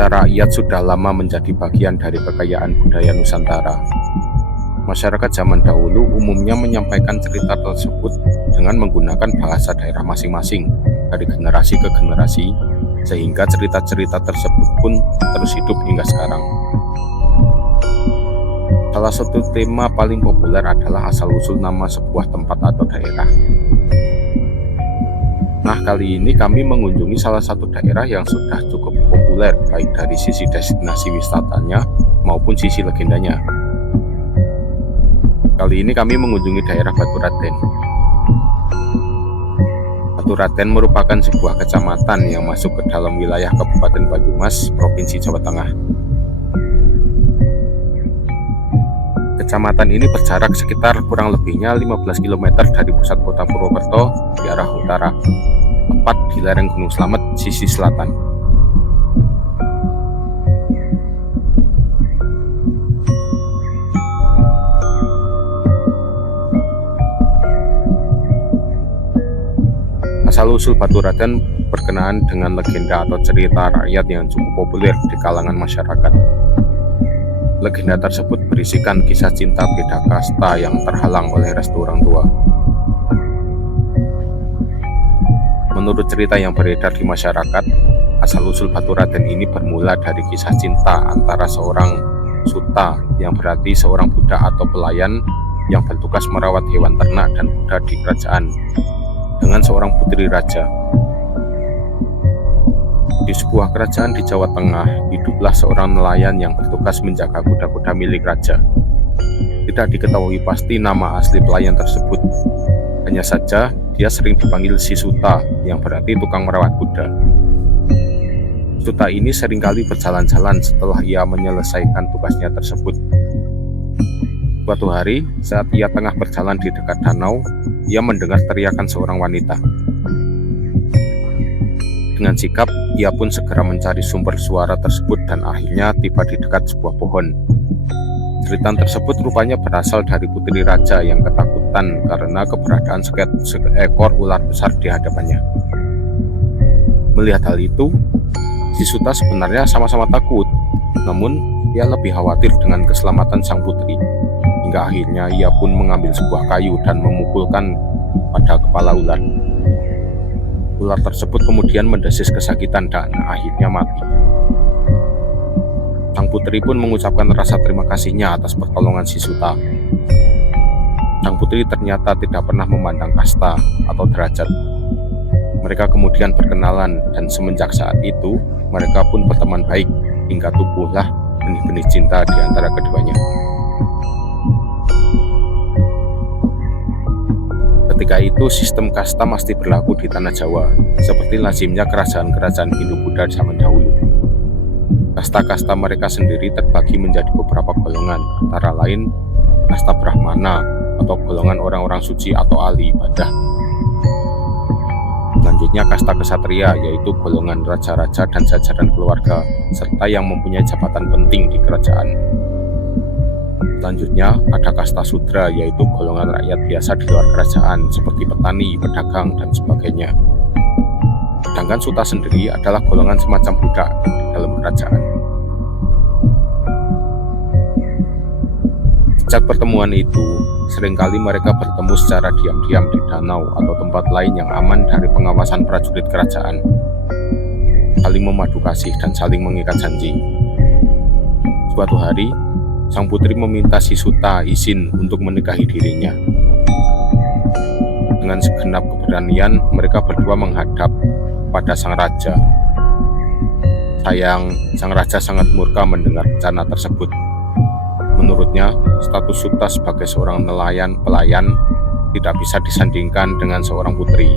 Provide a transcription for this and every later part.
cerita rakyat sudah lama menjadi bagian dari kekayaan budaya Nusantara. Masyarakat zaman dahulu umumnya menyampaikan cerita tersebut dengan menggunakan bahasa daerah masing-masing dari generasi ke generasi, sehingga cerita-cerita tersebut pun terus hidup hingga sekarang. Salah satu tema paling populer adalah asal-usul nama sebuah tempat atau daerah. Nah, kali ini kami mengunjungi salah satu daerah yang sudah cukup populer baik dari sisi destinasi wisatanya maupun sisi legendanya. Kali ini kami mengunjungi daerah Baturaden. Baturaden merupakan sebuah kecamatan yang masuk ke dalam wilayah Kabupaten Banyumas, Provinsi Jawa Tengah. Kecamatan ini berjarak sekitar kurang lebihnya 15 km dari pusat kota Purwokerto di arah utara, tepat di lereng Gunung Slamet sisi selatan. Asal-usul Baturaden berkenaan dengan legenda atau cerita rakyat yang cukup populer di kalangan masyarakat. Legenda tersebut berisikan kisah cinta beda kasta yang terhalang oleh restu orang tua. Menurut cerita yang beredar di masyarakat, asal-usul Baturaden ini bermula dari kisah cinta antara seorang suta, yang berarti seorang budak atau pelayan yang bertugas merawat hewan ternak dan kuda di kerajaan, dengan seorang putri raja. Di sebuah kerajaan di Jawa Tengah, hiduplah seorang nelayan yang bertugas menjaga kuda-kuda milik raja. Tidak diketahui pasti nama asli pelayan tersebut. Hanya saja, dia sering dipanggil si Suta, yang berarti tukang merawat kuda. Suta ini seringkali berjalan-jalan setelah ia menyelesaikan tugasnya tersebut. Suatu hari, saat ia tengah berjalan di dekat danau, ia mendengar teriakan seorang wanita. Dengan sigap, ia pun segera mencari sumber suara tersebut dan akhirnya tiba di dekat sebuah pohon. Cerita tersebut rupanya berasal dari putri raja yang ketakutan karena keberadaan seekor ular besar di hadapannya. Melihat hal itu, si Suta sebenarnya sama-sama takut, namun ia lebih khawatir dengan keselamatan sang putri. Hingga akhirnya ia pun mengambil sebuah kayu dan memukulkan pada kepala ular. Ular tersebut kemudian mendesis kesakitan dan akhirnya mati. Sang putri pun mengucapkan rasa terima kasihnya atas pertolongan si Suta. Sang putri ternyata tidak pernah memandang kasta atau derajat. Mereka kemudian berkenalan dan semenjak saat itu mereka pun berteman baik hingga tumbuhlah benih-benih cinta di antara keduanya. Ketika itu sistem kasta masih berlaku di tanah Jawa, seperti lazimnya kerajaan-kerajaan Hindu-Buddha zaman dahulu. Kasta-kasta mereka sendiri terbagi menjadi beberapa golongan, antara lain kasta Brahmana atau golongan orang-orang suci atau ahli ibadah. Selanjutnya kasta Ksatria, yaitu golongan raja-raja dan jajaran keluarga, serta yang mempunyai jabatan penting di kerajaan. Selanjutnya ada kasta Sudra, yaitu golongan rakyat biasa di luar kerajaan seperti petani, pedagang, dan sebagainya. Sedangkan Suta sendiri adalah golongan semacam budak di dalam kerajaan. Sejak pertemuan itu, seringkali mereka bertemu secara diam-diam di danau atau tempat lain yang aman dari pengawasan prajurit kerajaan, saling memadu kasih dan saling mengikat janji. Suatu hari, sang putri meminta si Suta izin untuk menikahi dirinya. Dengan segenap keberanian, mereka berdua menghadap pada sang raja. Sayang, sang raja sangat murka mendengar rencana tersebut. Menurutnya, status Suta sebagai seorang nelayan pelayan tidak bisa disandingkan dengan seorang putri.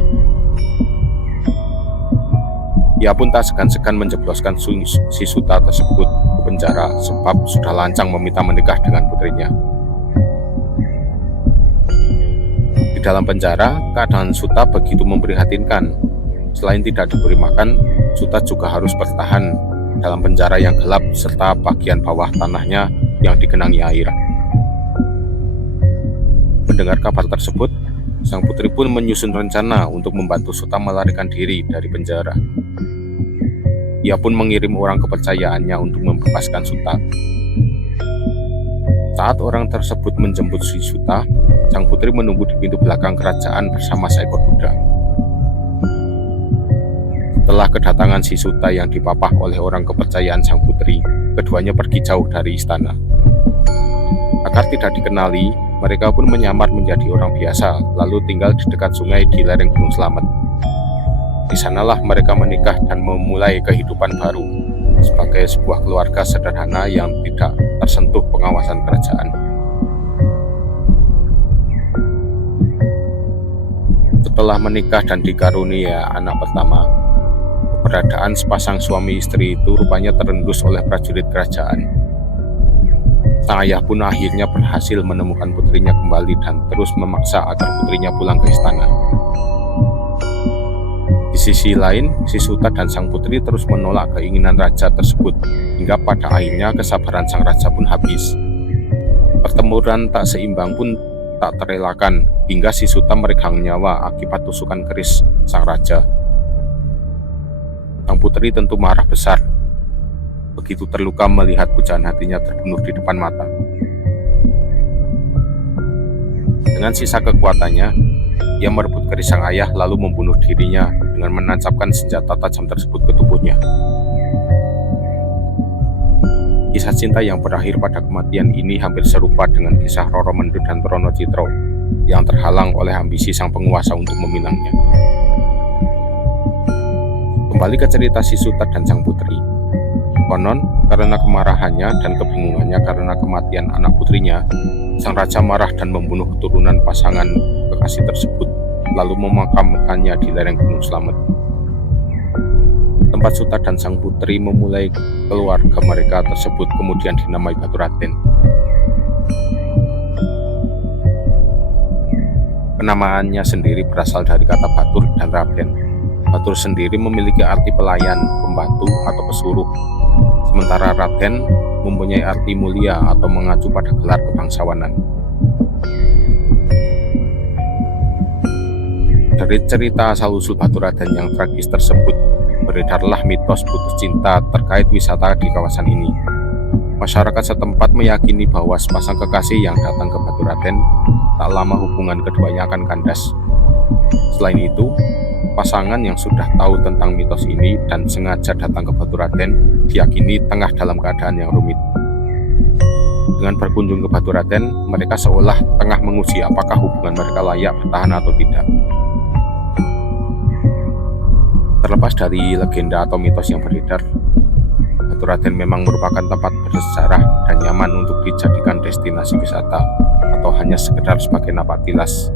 Ia pun tak segan-segan menjebloskan si Suta tersebut ke penjara sebab sudah lancang meminta menikah dengan putrinya. Di dalam penjara, keadaan Suta begitu memprihatinkan. Selain tidak diberi makan, Suta juga harus bertahan dalam penjara yang gelap serta bagian bawah tanahnya yang digenangi air. Mendengar kabar tersebut, sang putri pun menyusun rencana untuk membantu Suta melarikan diri dari penjara. Ia pun mengirim orang kepercayaannya untuk membebaskan Suta. Saat orang tersebut menjemput si Suta, sang putri menunggu di pintu belakang kerajaan bersama seekor kuda. Setelah kedatangan si Suta yang dipapah oleh orang kepercayaan sang putri, keduanya pergi jauh dari istana. Agar tidak dikenali, mereka pun menyamar menjadi orang biasa, lalu tinggal di dekat sungai di lereng Gunung Slamet. Di sanalah mereka menikah dan memulai kehidupan baru sebagai sebuah keluarga sederhana yang tidak tersentuh pengawasan kerajaan. Setelah menikah dan dikarunia anak pertama, keberadaan sepasang suami istri itu rupanya terendus oleh prajurit kerajaan. Sang ayah pun akhirnya berhasil menemukan putrinya kembali dan terus memaksa agar putrinya pulang ke istana. Di sisi lain, si Suta dan sang putri terus menolak keinginan raja tersebut, hingga pada akhirnya kesabaran sang raja pun habis. Pertempuran tak seimbang pun tak terelakkan, hingga si Suta meregang nyawa akibat tusukan keris sang raja. Sang putri tentu marah besar, begitu terluka melihat pujaan hatinya terbunuh di depan mata. Dengan sisa kekuatannya, ia merebut keris sang ayah lalu membunuh dirinya dengan menancapkan senjata tajam tersebut ke tubuhnya. Kisah cinta yang berakhir pada kematian ini hampir serupa dengan kisah Roro Mendut dan Trono Citro yang terhalang oleh ambisi sang penguasa untuk meminangnya. Kembali ke cerita si Suta dan sang putri. Konon, karena kemarahannya dan kebingungannya karena kematian anak putrinya, sang raja marah dan membunuh keturunan pasangan kekasih tersebut, lalu memakamkannya di lereng Gunung Slamet. Tempat Suta dan sang putri memulai keluarga mereka tersebut kemudian dinamai Baturaden. Penamaannya sendiri berasal dari kata batur dan raden. Batur sendiri memiliki arti pelayan, pembantu, atau pesuruh. Sementara raden mempunyai arti mulia atau mengacu pada gelar kebangsawanan. Dari cerita asal-usul Baturaden yang tragis tersebut, beredarlah mitos putus cinta terkait wisata di kawasan ini. Masyarakat setempat meyakini bahwa sepasang kekasih yang datang ke Baturaden, tak lama hubungan keduanya akan kandas. Selain itu, pasangan yang sudah tahu tentang mitos ini dan sengaja datang ke Baturaden diyakini tengah dalam keadaan yang rumit. Dengan berkunjung ke Baturaden, mereka seolah tengah menguji apakah hubungan mereka layak bertahan atau tidak. Terlepas dari legenda atau mitos yang beredar, Baturaden memang merupakan tempat bersejarah dan nyaman untuk dijadikan destinasi wisata atau hanya sekedar sebagai napak tilas.